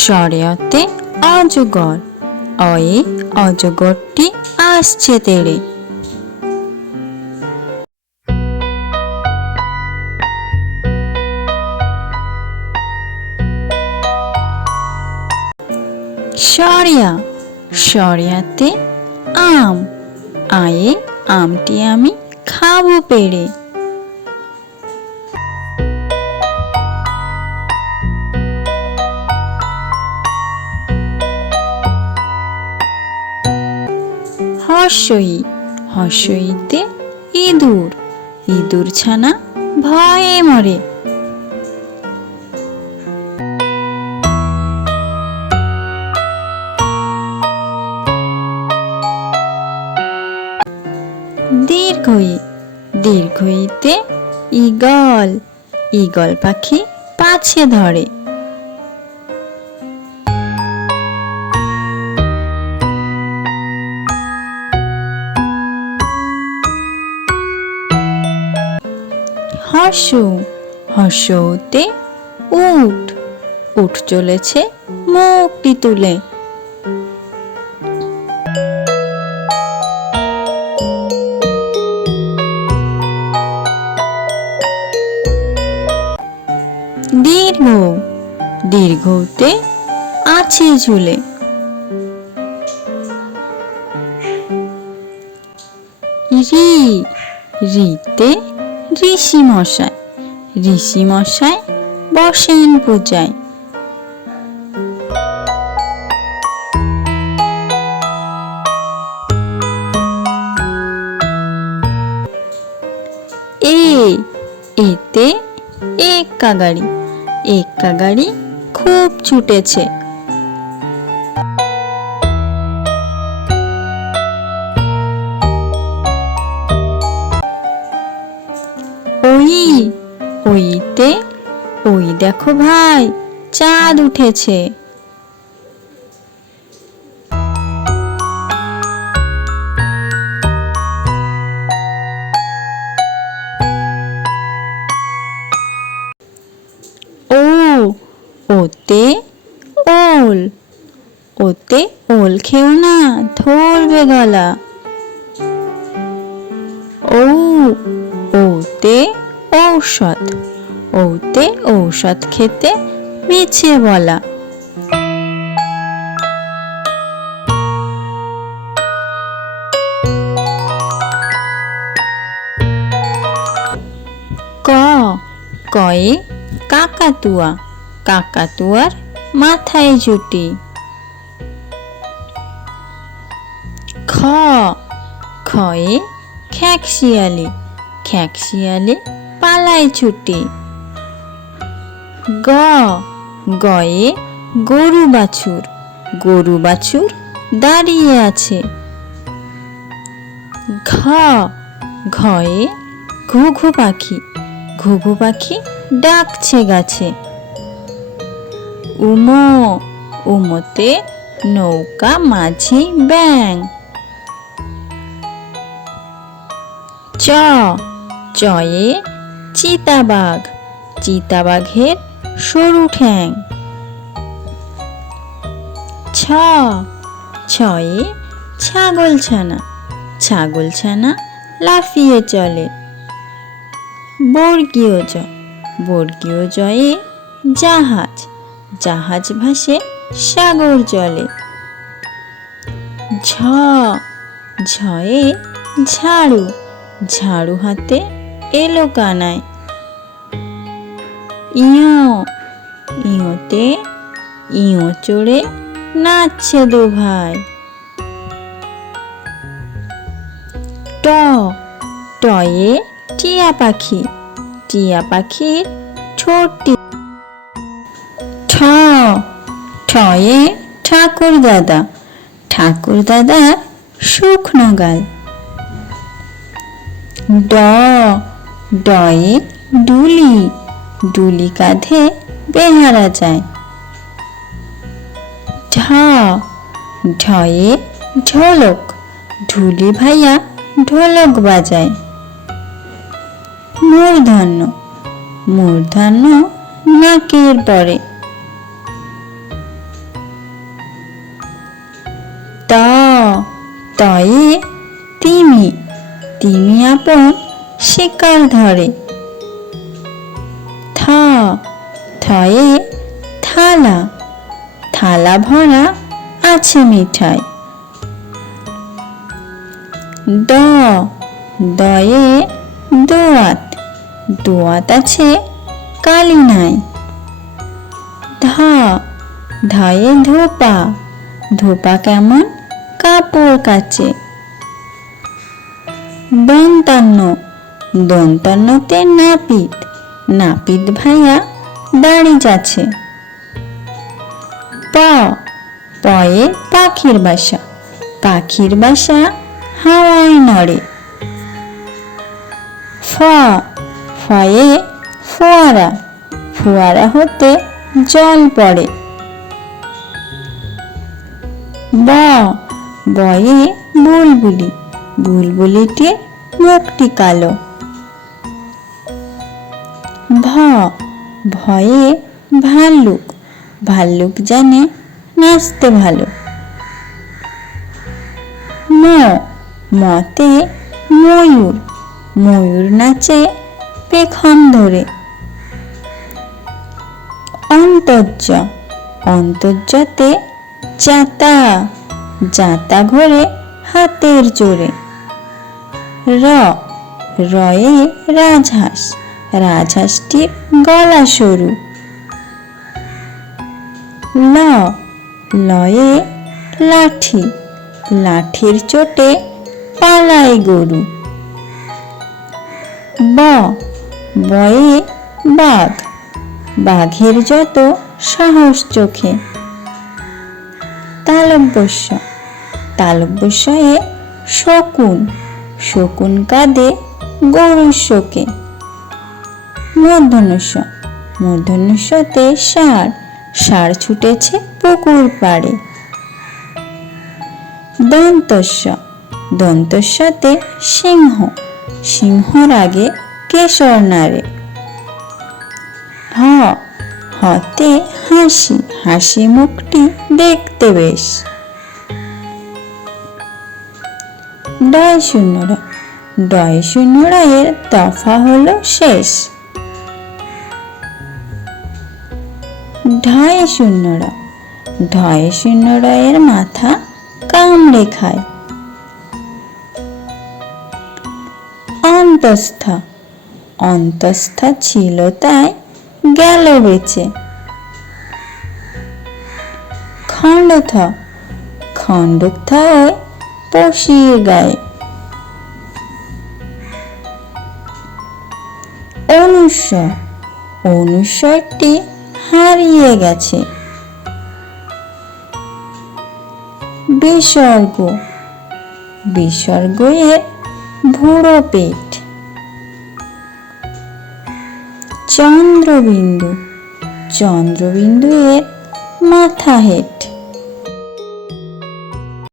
স্বরে অতে অজগর, অয়ে অজগরটি আসছে তেড়ে। সরিয়া সরিয়াতে আম, আয়ে আমটি আমি খাব পেড়ে। হর্ষই হর্ষইতে ইঁদুর ইঁদুর ছানা ভয়ে মরে। দীর্ঘই দীর্ঘইতে ইগল ইগল পাখি পাছে ধরে। হর্ষ হর্ষতে উঠ উঠ চলেছে মুখটি তুলে। দীর্ঘ দীর্ঘতে আছে ঝুলে। রি রিতে ঋষি মশাই ঋষি মশাই বসেন পূজায়। এ এতে এক্কা গাড়ি। এক্কা গাড়ি খুব ছুটেছে। ওই ওইতে, ওই দেখো ভাই, চাঁদ উঠেছে। ও, ওতে ওল। ওতে ওল খেও না, ধরবে গলা। ও, ওতে ঔষধ। ওতে ঔষধ খেতে মিছে বলা। ক, কয়ে কাকাতুয়া। কাকাতুয়ার মাথায় জুটি। খ, খয়ে খ্যাকশিয়ালি খ্যাকশিয়ালি পালায় ছুটি। গ, গয়ে গরু বাছুর। গরু বাছুর দাঁড়িয়ে আছে। ঘ, ঘয়ে ঘুঘু পাখি। ঘুঘু পাখি ডাকছে গাছে। উমো, উমোতে নৌকা মাঝি ব্যাং। চ, চয়ে চিতাবাঘ। চিতাবাঘের সরু ঠ্যাং। ছ। ছয়ে ছাগলছানা। ছাগলছানা লাফিয়ে চলে। বর্গীয় জ বর্গীয় জয়ে জাহাজ। জাহাজ ভাসে সাগর জলে। ঝ। ঝয়ে ঝাড়ু। ঝাড়ু হাতে এলো কানায়। ইয়। ইয়োতে ইয়ো চড়ে নাচছে দু ভাই। ট। টয়ে টিয়া পাখি। টিয়া পাখির ছোটটি। ঠ। ঠয়ে ঠাকুর দাদা। ঠাকুর দাদার শুকনো গাল। ড। ডয়ে ডুলি ডুলি কাঁধে বেহারা যায়। ঢ ঢয়ে ঢোলক, ঢুলি ভাইয়া ঢোলক বাজায়। মূর্ধন্য মূর্ধন্য নাকের পরে। ত, তয়ে তিমি তিমি আপন শিকার ধরে। থয়ে থালা। থালা ভরা আছে মিঠাই। দ, দয়ে দোয়াত। দোয়াত আছে কালি নাই। ধা, ধায়ে ধোপা। ধোপা কেমন? কাপড় কাচে। দন্তান্ন, দন্তান্নতে নাপিত। নাপিত ভাইয়া দাড়ি যাচ্ছে। প, পয়ে পাখির বাসা। পাখির বাসা হাওয়ায় নড়ে। ফ, ফয়ে ফোয়ারা। ফোয়ারা হতে জল পড়ে। ব, বয়ে বুলবুলি। বুলবুলিটির মুখটি কালো। ভ ভয়ে ভাল্লুক। ভাল্লুক জানে নাচতে ভালো। ম। মতে ময়ূর। ময়ূর নাচে পেখন ধরে। অন্তর্য। অন্তর্যতে জাতা জাতা ঘোরে হাতের জোরে। র। রয়ে রাজহাঁস। রাজহাঁসটির গলা সরু। ল, লয়ে লাঠি, লাঠির চোটে পালায় গরু। ব, বয়ে বাঘ, বাঘের যত সাহস চোখে। তালব্যস্য, তালব্যস্যয়ে শকুন শকুন কাঁদে গরুর শোকে। মূর্ধনুষ্য মূর্ধনুষ্যতে ষাঁড়। ষাঁড় ছুটেছে পুকুর পাড়ে। দন্তস্য দন্তস্যতে সিংহ। সিংহর আগে কেশর নারে হ। হতে হাসি। হাসি মুখটি দেখতে বেশ। ডয় শূন্যরা ডয় শূন্যরা এর দফা হলো শেষ। ঢয় শূন্যরা। ঢয় শূন্যরা এর মাথা কামড়ে খায়। অন্তস্থা। অন্তস্থা ছিল তাই গেল বেঁচে। খণ্ডথ খণ্ডথ ওই পশিয়ে গায়ে। অনুস্বর। অনুস্বরটি হারিয়ে গেছে। বিসর্গ। বিসর্গ এর ভুড়ো পেট। চন্দ্রবিন্দু। চন্দ্রবিন্দু এর মাথা হেট।